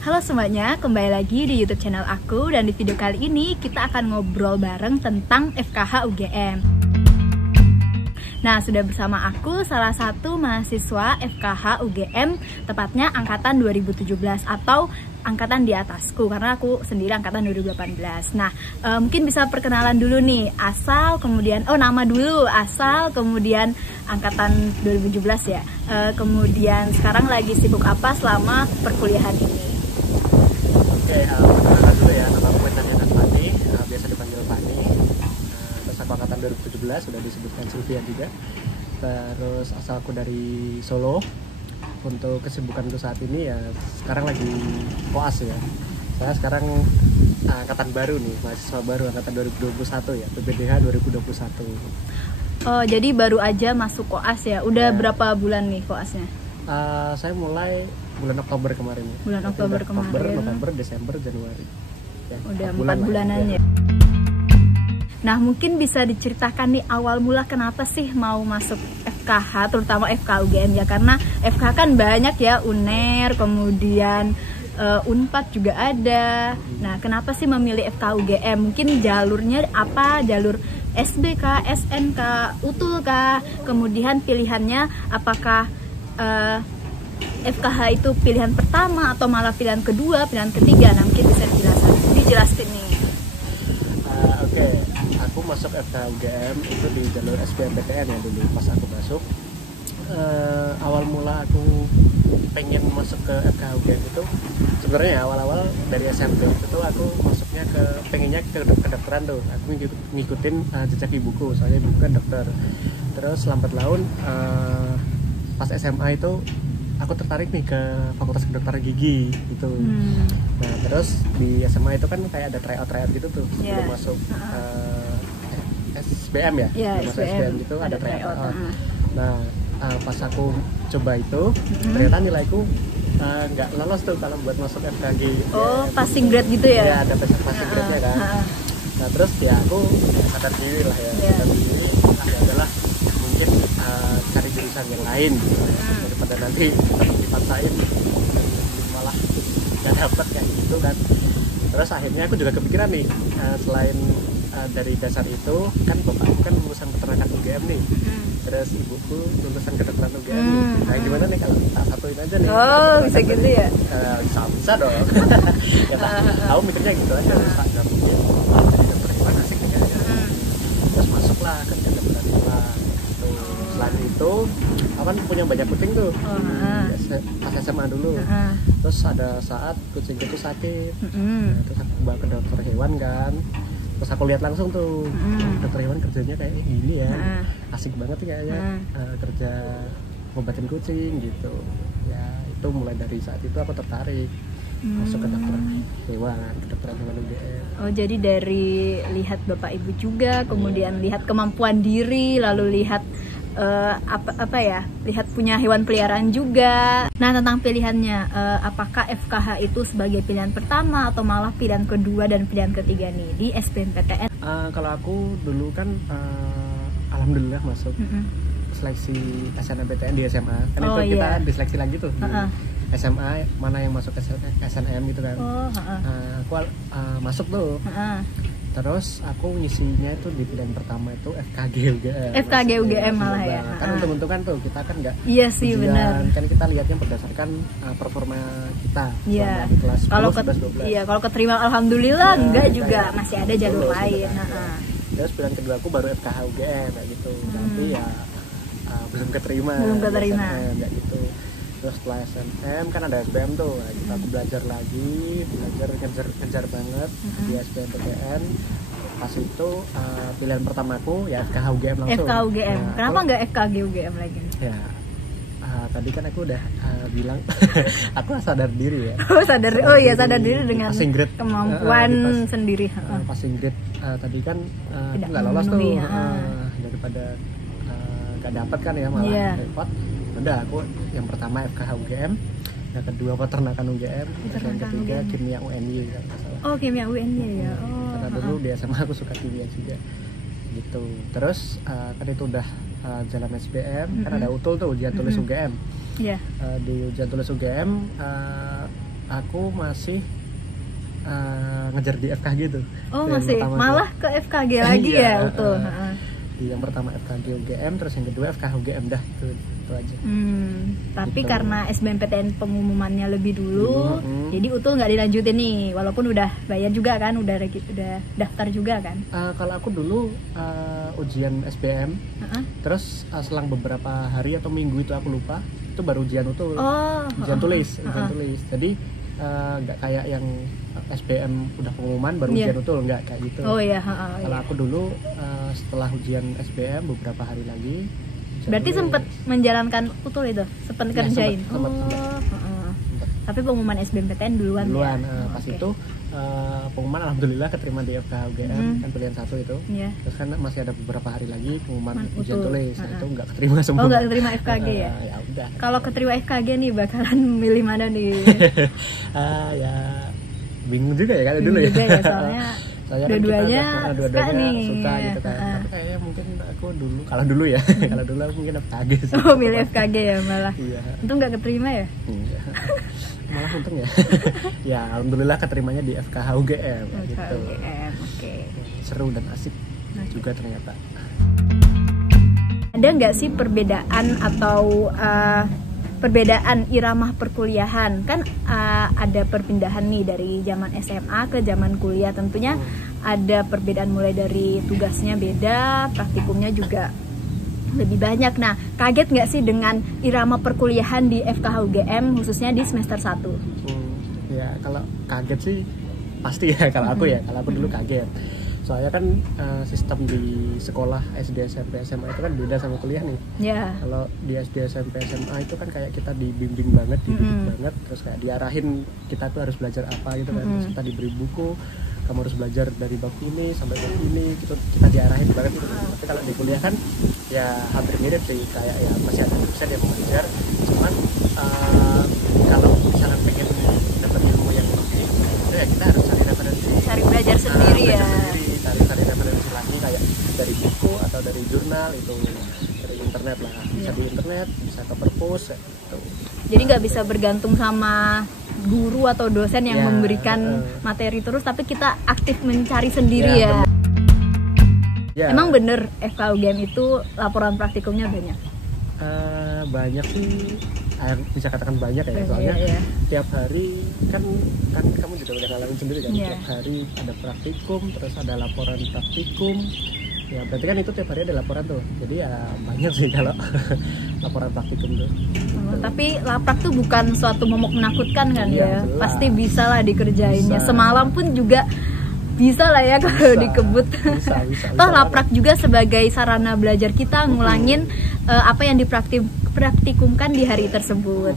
Halo semuanya, kembali lagi di YouTube channel aku. Dan di video kali ini kita akan ngobrol bareng tentang FKH UGM. Nah, sudah bersama aku salah satu mahasiswa FKH UGM, tepatnya angkatan 2017 atau angkatan di atasku, karena aku sendiri angkatan 2018. Nah, mungkin bisa perkenalan dulu nih, asal, kemudian nama dulu, asal, kemudian angkatan 2017 ya. Kemudian sekarang lagi sibuk apa selama perkuliahan ini? Oke, perkenalan dulu ya, nama aku Nathan Fani, biasa dipanggil Fani. Terus aku angkatan 2017, sudah disebutkan Sylvia juga. Terus asalku dari Solo. Untuk kesibukanku saat ini ya sekarang lagi koas ya. Saya sekarang angkatan baru nih, mahasiswa baru angkatan 2021 ya, PPDH 2021. Oh, jadi baru aja masuk koas ya. Udah berapa bulan nih koasnya? Saya mulai bulan Oktober kemarin ya. Bulan Oktober kemarin. Oktober, November, Desember, Januari. Ya, udah 4 bulanan ya. Nah, mungkin bisa diceritakan nih awal mula kenapa sih mau masuk FKH, terutama FKH UGM ya, karena FKH kan banyak ya, UNER, kemudian UNPAD juga ada. Nah, kenapa sih memilih FKH UGM? Mungkin jalurnya apa? Jalur SBK, SNK, UTUL kah? Kemudian pilihannya apakah FKH itu pilihan pertama atau malah pilihan kedua, pilihan ketiga? Nah, mungkin bisa dijelaskan nih. Oke, aku masuk FKH UGM itu di jalur SBMPTN ya dulu pas aku masuk. Awal mula aku pengen masuk ke FKH UGM itu sebenarnya awal-awal dari SMP itu aku masuknya pengennya ke kedokteran tuh. Aku ngikutin jejak ibuku, soalnya ibuku kan dokter. Terus lambat laun pas SMA itu aku tertarik nih ke Fakultas Kedokteran Gigi gitu. Nah, terus di SMA itu kan kayak ada tryout gitu tuh sebelum masuk SBM ya. Masuk SBM gitu ada tryout. Nah, pas aku coba itu ternyata nilaiku nggak lolos tuh kalau buat masuk FKG. Oh, passing grade gitu ya? Iya, ada passing grade-nya kan. Nah, terus ya aku sadar diri lah ya. Sadar diri, ya adalah mungkin cari jurusan yang lain gitu daripada nanti dipaksain dan malah nggak dapet kayak gitu kan. Terus akhirnya aku juga kepikiran nih, selain dari dasar itu kan bapakku kan lulusan peternakan UGM nih, terus ibuku lulusan kedokteran UGM nih. Nah, gimana nih kalau kita satuin aja nih? Oh, bisa gitu ya? Bisa dong. Ya, aku mikirnya gitu aja, nggak mungkin jadi dokter hewan asik nih kayaknya. Terus masuklah ke kedokteran hewan. Selain itu, aku kan punya banyak kucing tuh pas SMA dulu. Terus ada saat kucing itu sakit, terus aku bawa ke dokter hewan kan. Terus aku lihat langsung tuh, dokter hewan kerjanya kayak gini ya, asik banget kayaknya, kerja ngobatin kucing gitu. Ya itu mulai dari saat itu aku tertarik masuk ke kedokteran hewan, kedokteran hewan UGM. Oh, jadi dari lihat bapak ibu juga, kemudian lihat kemampuan diri, lalu lihat lihat punya hewan peliharaan juga. Nah, tentang pilihannya, apakah FKH itu sebagai pilihan pertama atau malah pilihan kedua dan pilihan ketiga nih di SBMPTN? Kalau aku dulu kan alhamdulillah masuk seleksi SNMPTN di SMA. Kan itu kita diseleksi lagi tuh di SMA, mana yang masuk ke SNM gitu kan. Aku masuk tuh. Terus aku ngisinya itu di pilihan pertama itu FKG UGM. FKG UGM malah ya. Kan untung-untungan tuh kita kan nggak. Iya sih, benar. Kan kita lihatnya berdasarkan performa kita selama di kelas 10, 11, 12. Iya, kalau keterima alhamdulillah, enggak juga masih ada jalur lain. Terus pilihan kedua aku baru FKH UGM kayak gitu. Tapi ya belum keterima. Kayak gitu. Terus setelah SNM kan ada SBM tuh, nah, aku belajar lagi, ngejar banget di SBMPTN. Pas itu pilihan pertamaku ya FKH UGM langsung. FKH UGM. Nah, kenapa nggak FKG UGM lagi? Ya, tadi kan aku udah bilang aku sadar diri ya. Sadar diri dengan kemampuan sendiri. Passing grade tadi kan nggak lolos tuh, daripada nggak dapat kan ya, malah repot. Udah, aku yang pertama FKH UGM, yang kedua peternakan UGM, yang ketiga kimia UNY kan. Oh, kimia UNY ya. Karena dulu di SMA aku suka kimia juga gitu. Terus kan itu udah jalan SBM, kan ada UTUL tuh, ujian tulis UGM. Di ujian tulis UGM aku masih ngejar di FKG tuh. Oh masih, malah ke FKG lagi ya utuh. Yang pertama FKG UGM, terus yang kedua FKH UGM dah itu aja. Tapi gitu. Karena SBMPTN pengumumannya lebih dulu, jadi utul nggak dilanjutin nih, walaupun udah bayar juga kan, udah daftar juga kan? Kalau aku dulu ujian SBM, terus selang beberapa hari atau minggu itu aku lupa, itu baru ujian utul, ujian tulis. Jadi nggak kayak yang SBM udah pengumuman baru ujian utul, nggak kayak gitu. Kalau aku dulu setelah ujian SBM beberapa hari lagi. Berarti sempat menjalankan utul itu, sempat kerjain. Sempet. Tapi pengumuman SBMPTN duluan ya. Pas itu pengumuman alhamdulillah keterima di FKH UGM, kan pilihan 1 itu. Terus kan masih ada beberapa hari lagi pengumuman ujian tulis. Nah, itu nggak keterima semua. Oh, nggak keterima FKG ya? Ya udah. Kalau keterima FKG nih bakalan milih mana nih? Ya bingung juga ya kalau dulu ya. Juga ya, soalnya dua-duanya suka nih. Suka gitu kan. Tapi kayaknya mungkin aku dulu, kalau dulu ya, kalau dulu aku mungkin FKG sih. Oh, milih FKG ya malah. Iya. Untung nggak keterima ya? Iya. Malah untung ya. Ya alhamdulillah keterimanya di FKH UGM gitu. UGM, oke. Seru dan asik juga ternyata. Ada nggak sih perbedaan atau perbedaan irama perkuliahan? Kan ada perpindahan nih dari zaman SMA ke zaman kuliah, tentunya ada perbedaan mulai dari tugasnya beda, praktikumnya juga lebih banyak. Nah, kaget nggak sih dengan irama perkuliahan di FKH UGM khususnya di semester 1? Ya kalau kaget sih pasti ya, kalau aku ya, kalau aku dulu kaget. Soalnya kan sistem di sekolah SD, SMP, SMA itu kan beda sama kuliah nih. Kalau di SD, SMP, SMA itu kan kayak kita dibimbing banget, banget, terus kayak diarahin kita tuh harus belajar apa gitu kan. Terus kita diberi buku, kamu harus belajar dari bab ini sampai bab ini, gitu, kita diarahin banget gitu. Tapi kalau di kuliah kan ya hampir mirip sih, kayak ya masih ada dosen yang mengajar, cuman kalau misalnya pengen dapat ilmu yang lebih, itu ya kita harus cari referensi, cari belajar sendiri ya. Cari referensi lagi kayak dari buku atau dari jurnal, itu dari internet lah, bisa di internet, bisa ke perpus gitu. Jadi nggak bisa bergantung sama guru atau dosen yang memberikan materi terus, tapi kita aktif mencari sendiri ya. Emang bener FKH UGM itu laporan praktikumnya banyak? Banyak sih, bisa katakan banyak ya, soalnya tiap hari kan kamu juga udah ngalamin sendiri kan, tiap hari ada praktikum, terus ada laporan praktikum. Ya berarti kan itu tiap hari ada laporan tuh, jadi ya banyak sih kalau laporan praktikum tuh. Tapi laprak tuh bukan suatu momok menakutkan kan ya? Pasti bisa lah dikerjainnya. Semalam pun juga bisa lah ya kalau dikebut. Toh laprak juga sebagai sarana belajar kita ngulangin apa yang dipraktikumkan di hari tersebut.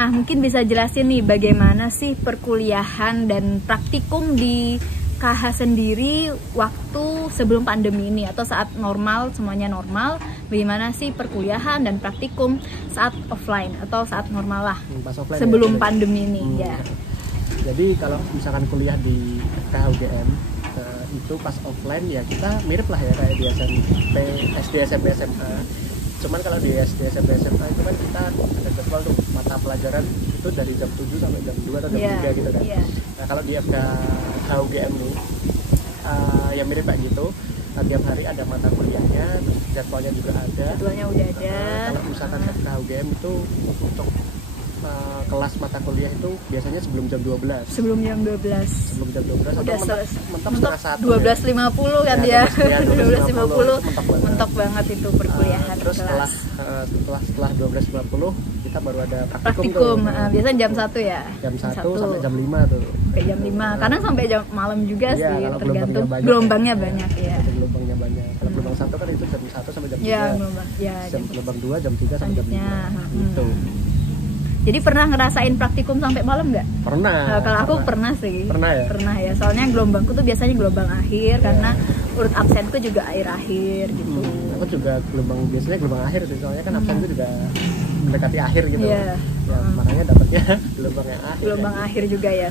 Nah, mungkin bisa jelasin nih bagaimana sih perkuliahan dan praktikum di KH sendiri waktu sebelum pandemi ini, atau saat normal, semuanya normal, bagaimana sih perkuliahan dan praktikum saat offline atau saat normal lah, sebelum pandemi ini ya. Jadi kalau misalkan kuliah di FKH UGM itu pas offline ya kita mirip lah ya kayak di SMP, SD, SMP, SMA. Cuman kalau di SD, SMP, SMA itu kan kita ada jadwal tuh mata pelajaran itu dari jam 7 sampai jam 2 atau jam 3 gitu kan. Nah kalau di FKH UGM nih ya mirip kayak gitu. Tiap hari ada mata kuliahnya, terus jadwalnya juga ada. Jadwalnya udah ada. Kalau misalkan FKH UGM itu untuk kelas mata kuliah itu biasanya sebelum jam 12. Sebelum jam 12 udah mentok 12.50 kan ya. 12.50 mentok banget itu perkuliahan. Terus setelah 12.50 kita baru ada praktikum tuh. Biasanya jam 1 ya. Jam 1 sampai jam 5 tuh. Sampai jam 5. Kadang sampai jam malam juga sih, tergantung gelombangnya banyak ya. Gelombangnya banyak. Kalau gelombang 1 kan itu jam 1 sampai jam 3. Gelombang 2 jam 3 sampai jam 5. Gitu. Jadi pernah ngerasain praktikum sampai malam nggak? Pernah. Kalau aku pernah sih. Pernah ya. Soalnya gelombangku tuh biasanya gelombang akhir karena urut absenku juga akhir-akhir gitu. Aku juga biasanya gelombang akhir sih. Soalnya kan absenku juga mendekati akhir gitu. Ya makanya dapatnya gelombang yang akhir. Gelombang akhir juga ya.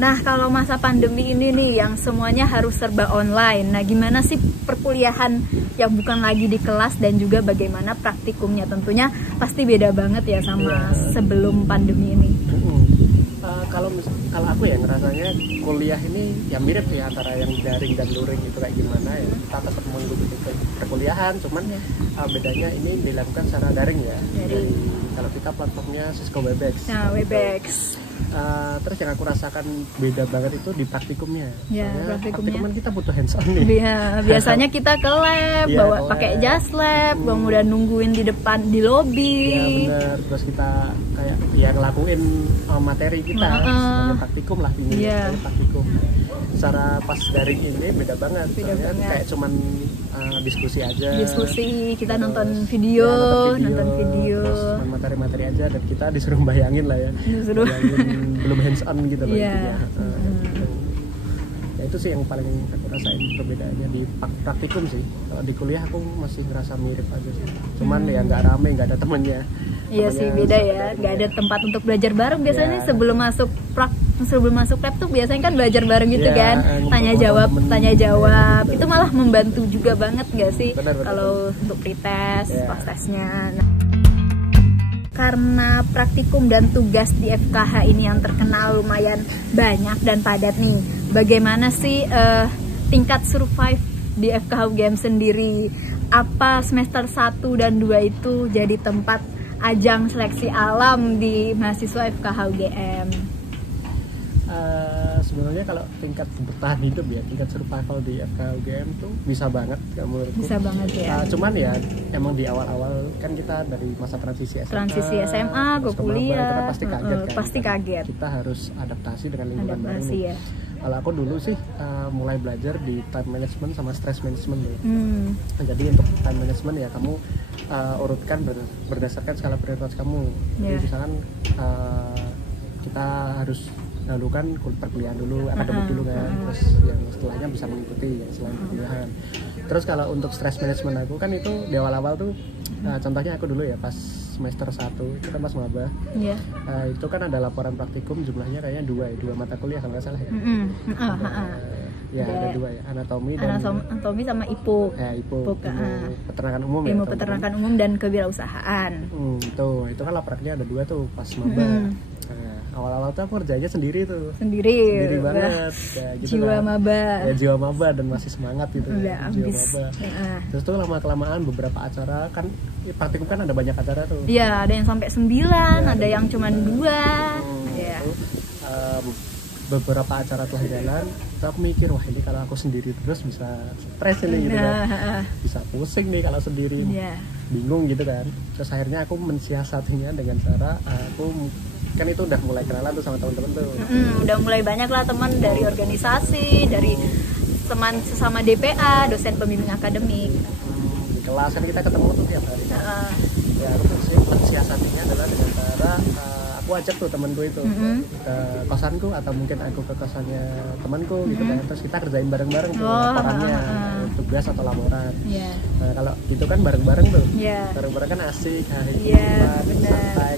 Nah, kalau masa pandemi ini nih yang semuanya harus serba online. Nah, gimana sih perkuliahan yang bukan lagi di kelas dan juga bagaimana praktikumnya? Tentunya pasti beda banget ya sama sebelum pandemi ini. Kalau aku ya ngerasanya kuliah ini ya mirip ya antara yang daring dan luring itu kayak gimana ya. Kita tetap mengikuti perkuliahan, cuman bedanya ini dilakukan secara daring ya. Kalau kita platformnya Cisco Webex. Nah, Webex. Terus yang aku rasakan beda banget itu di praktikumnya. Ya, praktikumnya kita butuh hands on nih. Ya, biasanya kita ke lab, bawa pakai jas lab, kemudian nungguin di depan di lobi. Ya benar, terus kita kayak ya ngelakuin materi kita sebagai praktikum lah ini. Praktikum. Secara pas daring ini beda banget. Kayak cuman diskusi aja. Diskusi, kita nonton video, terus materi-materi aja dan kita disuruh bayangin lah ya. Bayangin belum hands on gitu loh. Ya itu sih yang paling aku rasain perbedaannya di praktikum sih. Kalau di kuliah aku masih ngerasa mirip aja sih. Cuman ya nggak rame, nggak ada temennya. Iya sih, beda ya. Nggak ada tempat untuk belajar bareng. Biasanya sebelum masuk lab tuh biasanya kan belajar bareng gitu kan. Tanya jawab. Itu malah membantu juga banget nggak sih? Kalau untuk pretest, post testnya. Nah, karena praktikum dan tugas di FKH ini yang terkenal lumayan banyak dan padat nih, bagaimana sih tingkat survive di FKH UGM sendiri? Apa semester 1 dan 2 itu jadi tempat ajang seleksi alam di mahasiswa FKH UGM? Sebenarnya kalau tingkat bertahan hidup ya, tingkat survival di FKH UGM tuh bisa banget menurutku. Bisa banget ya. Cuman ya emang di awal-awal kan kita dari masa transisi SMA ke kuliah, kita pasti kaget kan. Pasti kaget. Kita harus adaptasi dengan lingkungan baru nih. Ya. Kalau aku dulu sih mulai belajar di time management sama stress management ya. Jadi untuk time management ya kamu urutkan berdasarkan skala prioritas kamu. Jadi misalkan kita harus dahulu kan perkuliahan dulu, akademik dulu kan, terus yang setelahnya bisa mengikuti ya selain perkuliahan. Terus kalau untuk stress management aku kan itu di awal-awal tuh, contohnya aku dulu ya pas semester 1 itu kan pas maba, itu kan ada laporan praktikum jumlahnya kayaknya 2 mata kuliah kalau nggak salah ya. Ada 2 ya, anatomi sama IPU. IPU, peternakan umum ilmu peternakan umum dan kewirausahaan. Itu kan laporannya ada 2 tuh pas maba. Awal-awal tuh aku kerjanya sendiri sendiri banget ya, gitu jiwa kan. maba Jiwa maba dan masih semangat gitu ya, jiwa maba. Terus tuh lama-kelamaan beberapa acara kan praktikum kan ada banyak acara tuh. Iya, ada yang sampai 9, ada yang cuma 2 ya. Beberapa acara telah jalan, terus aku mikir wah ini kalau aku sendiri terus bisa stres ini gitu kan, bisa pusing nih kalau sendiri, bingung gitu kan. Terus akhirnya aku mensiasatinya dengan cara aku kan itu udah mulai kenalan tuh sama teman-teman tuh. Udah mulai banyak lah teman dari organisasi, dari teman sesama DPA, dosen pembimbing akademik. Di kelas kan kita ketemu tuh tiap hari. Ya aku mensiasatinya adalah dengan cara aku ajak tuh temanku itu ke kosanku atau mungkin aku ke kosannya temanku gitu kan. Terus kita kerjain bareng-bareng tuh laporannya, tugas atau laporan. Nah, kalau gitu kan bareng-bareng tuh. Bareng-bareng kan asik, santai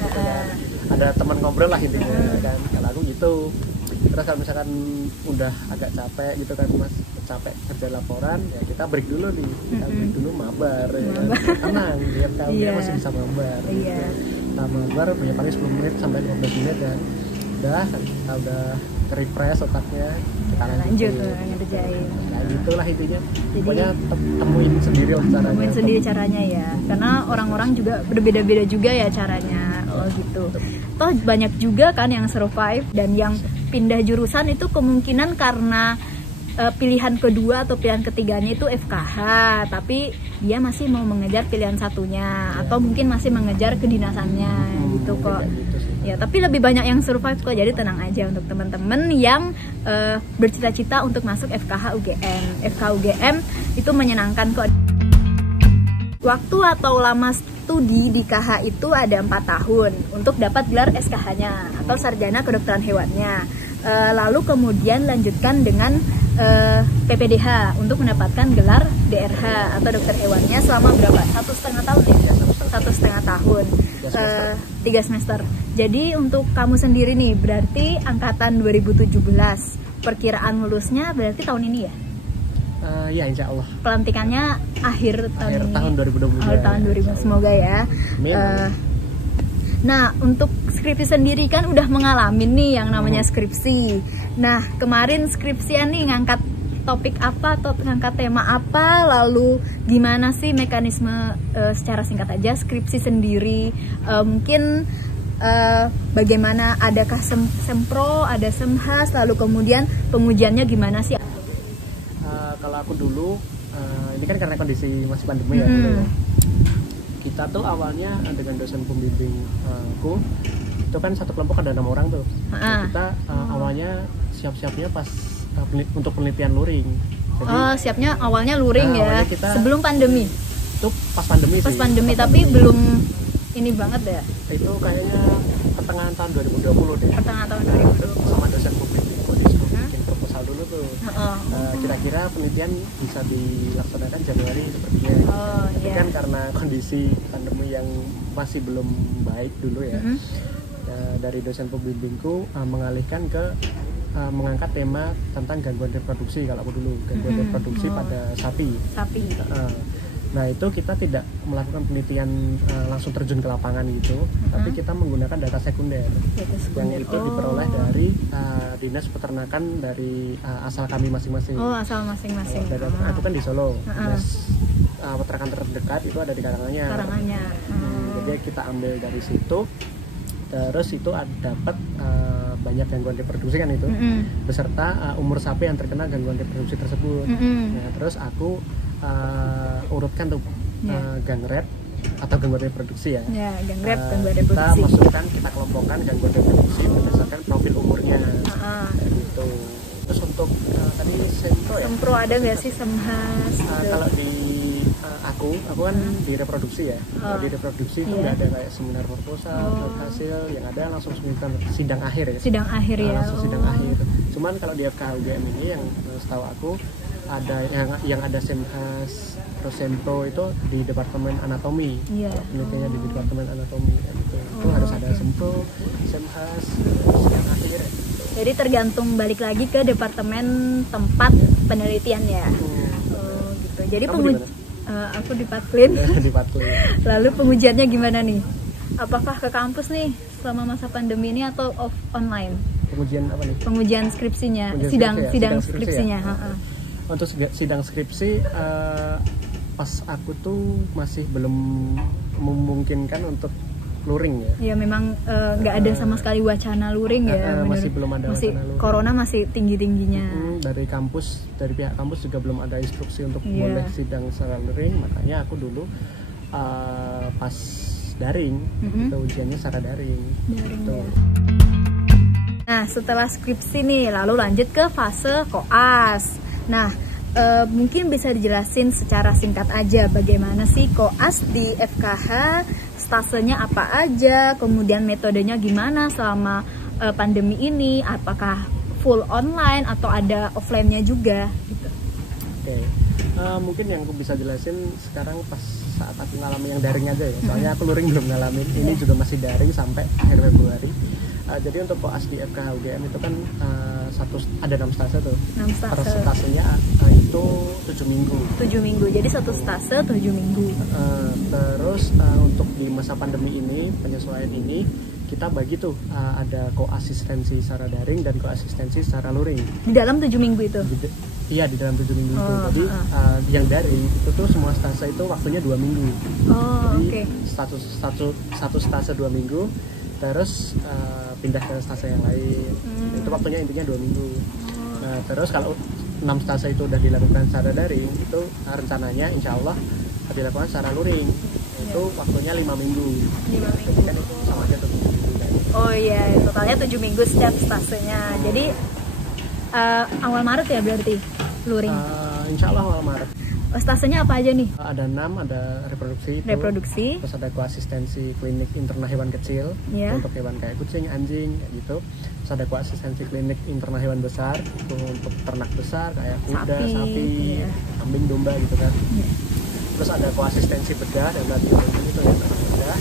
gitu kan. Ada teman ngobrol lah intinya kan. Kalau aku gitu. Terus kalau misalkan udah agak capek gitu kan mas, capek kerja laporan ya kita break dulu nih, kita break dulu mabar ya. Tenang, biar kalian masih bisa mabar. Nah, mabar punya paling 10 menit sampai 15 menit kan. Kita udah refresh otaknya, kita lanjut ngerjain. Nah gitulah intinya. Pokoknya temuin sendiri lah caranya. Temuin sendiri caranya ya. Karena orang-orang juga berbeda-beda juga ya caranya. Gitu. Toh banyak juga kan yang survive dan yang pindah jurusan itu kemungkinan karena pilihan kedua atau pilihan ketiganya itu FKH, tapi dia masih mau mengejar pilihan satunya atau mungkin masih mengejar kedinasannya gitu kok. Ya, tapi lebih banyak yang survive kok. Jadi tenang aja untuk teman-teman yang bercita-cita untuk masuk FKH UGM. FKH UGM itu menyenangkan kok. Waktu atau lama studi di KH itu ada 4 tahun untuk dapat gelar SKH-nya atau sarjana kedokteran hewannya. Lalu kemudian lanjutkan dengan PPDH untuk mendapatkan gelar DRH atau dokter hewannya selama berapa? 1,5 tahun ya? 1,5 tahun. 3 semester. Jadi untuk kamu sendiri nih, berarti angkatan 2017, perkiraan lulusnya berarti tahun ini ya? Ya insya Allah. Pelantikannya akhir tahun 2022. Akhir tahun 2020, semoga ya. Nah, untuk skripsi sendiri kan udah mengalami nih yang namanya skripsi. Nah, kemarin skripsian nih ngangkat topik apa atau ngangkat tema apa, lalu gimana sih mekanisme secara singkat aja skripsi sendiri, mungkin bagaimana, adakah sempro, ada semhas, lalu kemudian pengujiannya gimana sih? Kalau aku dulu, ini kan karena kondisi masih pandemi ya dulu. Kita tuh awalnya dengan dosen pembimbingku itu kan satu kelompok ada 6 orang tuh. Kita awalnya siap-siapnya pas untuk penelitian luring. Jadi, siapnya awalnya luring ya. Kita, sebelum pandemi. Itu pas pandemi sih. Pas pandemi, tapi belum ini banget ya. Itu kayaknya pertengahan tahun 2020 deh. Pertengahan tahun 2020. Sama dosen pembimbingku disuruh bikin proposal dulu tuh. Kira-kira penelitian bisa dilaksanakan Januari sepertinya. Tapi kan karena kondisi pandemi yang masih belum baik dulu ya, dari dosen pembimbingku mengalihkan ke mengangkat tema tentang gangguan reproduksi. Kalau aku dulu gangguan reproduksi pada sapi. Nah itu kita tidak melakukan penelitian langsung terjun ke lapangan gitu, tapi kita menggunakan data sekunder yang itu diperoleh dari dinas peternakan dari asal kami masing-masing. Asal masing-masing. Aku kan di Solo, dinas peternakan terdekat itu ada di Karanganyar. Jadi kita ambil dari situ, terus itu dapat banyak gangguan reproduksi kan itu, beserta umur sapi yang terkena gangguan reproduksi tersebut. Nah terus aku urutkan tuh gangret atau gangguan reproduksi ya. Gangret, gangguan reproduksi. Kita masukkan, kita kelompokkan gangguan reproduksi berdasarkan profil umurnya. Gitu. Terus untuk tadi sempro ya. Sempro ada nggak sih, semhas? Kalau di aku kan di reproduksi ya. Di reproduksi itu nggak ada kayak seminar proposal, hasil, yang ada langsung sidang akhir ya. Sidang akhir ya. Langsung sidang akhir. Cuman kalau di FKH UGM ini yang setahu aku ada yang ada semhas, terus sempro itu di departemen anatomi. Penelitiannya di departemen anatomi gitu. Itu harus ada sempro, semhas, sidang akhir. Jadi tergantung balik lagi ke departemen tempat penelitian ya. Gitu. Jadi aku di Patlin. Di Patlin. Lalu pengujiannya gimana nih? Apakah ke kampus nih selama masa pandemi ini atau online? Pengujian apa nih? Pengujian skripsinya, sidang skripsinya. Ya? Untuk sidang skripsi pas aku tuh masih belum memungkinkan untuk luring ya. Ya memang nggak ada sama sekali wacana luring ya. Masih belum ada wacana luring. Corona masih tinggi-tingginya. Dari pihak kampus juga belum ada instruksi untuk boleh sidang secara luring, makanya aku dulu pas daring, itu ujiannya secara daring. Gitu. Ya. Nah setelah skripsi nih, lalu lanjut ke fase koas. Nah, mungkin bisa dijelasin secara singkat aja bagaimana sih koas di FKH, stasenya apa aja, kemudian metodenya gimana selama pandemi ini, apakah full online atau ada offline-nya juga gitu. Mungkin yang aku bisa jelasin sekarang pas saat aku ngalamin yang daring aja ya, soalnya aku luring belum ngalamin, ini juga masih daring sampai akhir Februari. Jadi untuk koas di FKH UGM itu kan ada 6 stase tuh. 6 stase. Per stasenya itu 7 minggu. 7 minggu, jadi satu stase 7 minggu. Terus untuk di masa pandemi ini, penyesuaian ini, kita bagi tuh ada koasistensi secara daring dan koasistensi secara luring. Di dalam 7 minggu itu? Iya, di dalam 7 minggu itu. Jadi yang daring itu tuh semua stase itu waktunya 2 minggu. Jadi satu stase 2 minggu, terus pindah ke stase yang lain. Itu waktunya intinya 2 minggu. Nah, terus kalau 6 stase itu udah dilakukan secara daring, itu rencananya insya Allah dilakukan secara luring. Itu waktunya 5 minggu. 5 minggu. Kan itu sama aja tuh. Oh iya, totalnya 7 minggu setiap stasenya. Jadi awal Maret ya berarti luring? Insya Allah awal Maret. Stasenya apa aja nih? Ada 6, ada reproduksi, terus ada koasistensi klinik interna hewan kecil, itu untuk hewan kayak kucing, anjing, kayak gitu. Terus ada koasistensi klinik interna hewan besar, itu untuk ternak besar kayak kuda, sapi, kambing, domba gitu kan. Terus ada koasistensi bedah, dan tadi itu ya ternak bedah.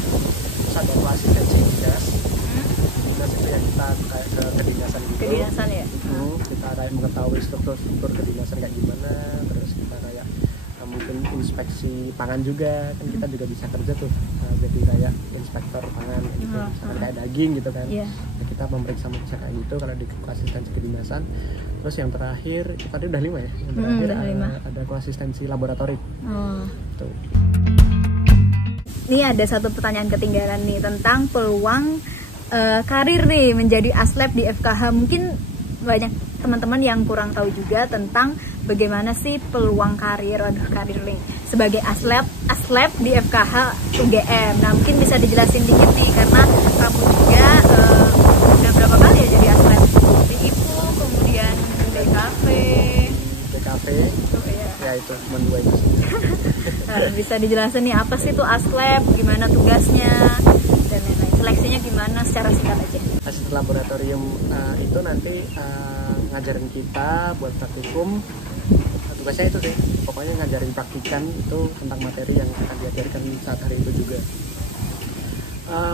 Terus ada koasistensi dinas. Dinas itu ya kita kayak ke kedinasan gitu. Kedinasan ya. Kita kayak mengetahui struktur kedinasan kayak gimana, terus kita kayak mungkin inspeksi pangan juga kan, kita juga bisa kerja tuh jadi kayak inspektor pangan gitu, misalkan kayak daging gitu kan. Nah, kita memeriksa kayak gitu kalau di koasistensi kedinasan. Terus yang terakhir tadi udah 5 ya, yang terakhir ada koasistensi laboratorium. Tuh. Ini ada satu pertanyaan ketinggalan nih tentang peluang karir nih menjadi aslab di FKH. Mungkin banyak teman-teman yang kurang tahu juga tentang bagaimana sih peluang karir nih sebagai aslab di FKH UGM. Nah, mungkin bisa dijelasin dikit nih, karena kamu juga udah berapa kali ya jadi aslab di IPU, kemudian DKV. Ya itu cuma 2 itu. Nah, bisa dijelasin nih apa sih tuh aslab, gimana tugasnya dan lain-lain, seleksinya gimana secara singkat aja. Asisten laboratorium itu nanti ngajarin kita buat praktikum. Tugasnya itu sih, pokoknya ngajarin praktikan itu tentang materi yang akan diajarkan saat hari itu juga.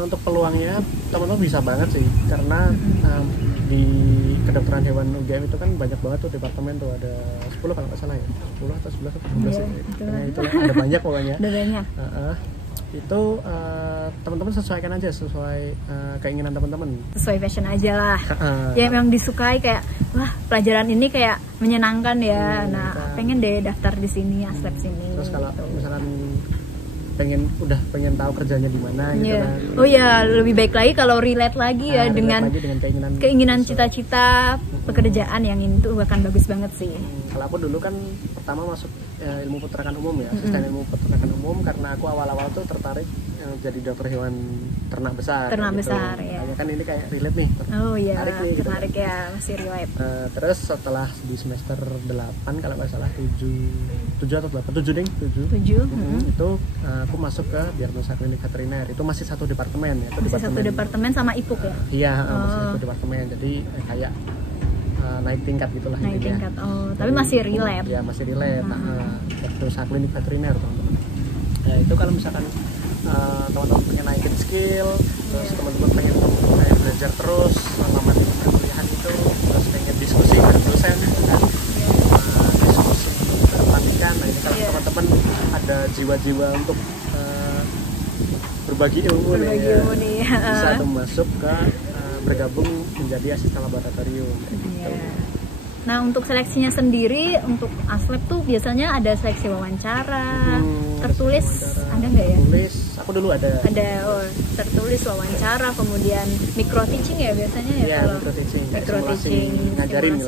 Untuk peluangnya teman-teman bisa banget sih, karena di kedokteran hewan UGM itu kan banyak banget tuh departemen tuh, ada 10 kalau nggak salah ya, 10 atau 11 atau 12 ya. Itu ada banyak pokoknya. Ada banyak. Itu teman-teman sesuaikan aja sesuai keinginan teman-teman, sesuai passion aja lah. Ya memang disukai, kayak wah pelajaran ini kayak menyenangkan ya. Pengen deh daftar di sini, aslab sini. Terus kalau misalkan pengen tahu kerjanya di mana gitu kan. Oh ya, lebih baik lagi kalau relate lagi ya dengan keinginan cita-cita pekerjaan yang itu akan bagus banget sih. Kalau aku dulu kan pertama masuk ilmu peternakan umum ya, asisten ilmu peternakan umum, karena aku awal-awal tuh tertarik jadi dokter hewan ternak besar. Ternak gitu. besar ya. Kan ini kayak relate nih. Oh iya. Menarik ya, masih relate. Terus setelah di semester 8 kalau nggak salah 7 atau 8, 7 ding, 7. Itu aku masuk ke diagnosa klinik veteriner. Itu masih satu departemen ya. Satu departemen sama IPUK ya? Iya, masih satu departemen. Jadi kayak naik tingkat gitulah. Naik tingkat. Tapi masih relate. Ya, masih relate. Diagnosa klinik veteriner, teman-teman. Ya, itu kalau misalkan teman-teman pengen naikin skill, terus teman-teman pengen belajar terus selama di perkuliahan itu, terus pengen diskusi dengan dosen gitu kan, diskusi pertandingan. Nah ini kalau teman-teman ada jiwa-jiwa untuk berbagi ilmu nih, bisa tuh masuk ke bergabung menjadi asisten laboratorium gitu. Nah, untuk seleksinya sendiri untuk aslab tuh biasanya ada seleksi wawancara, tertulis, ada nggak ya? Tertulis, aku dulu ada. Tertulis wawancara, kemudian micro teaching ya biasanya ya, kalau micro teaching ngajarin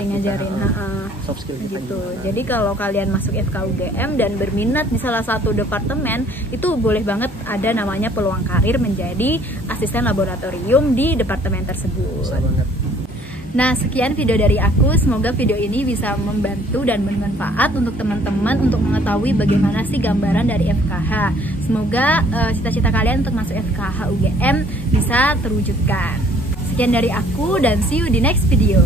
soft skill gitu. Jadi kalau kalian masuk FK UGM dan berminat di salah satu departemen, itu boleh banget ada namanya peluang karir menjadi asisten laboratorium di departemen tersebut. Bisa banget. Nah, sekian video dari aku. Semoga video ini bisa membantu dan bermanfaat untuk teman-teman untuk mengetahui bagaimana sih gambaran dari FKH. Semoga cita-cita kalian untuk masuk FKH UGM bisa terwujudkan. Sekian dari aku dan see you di next video.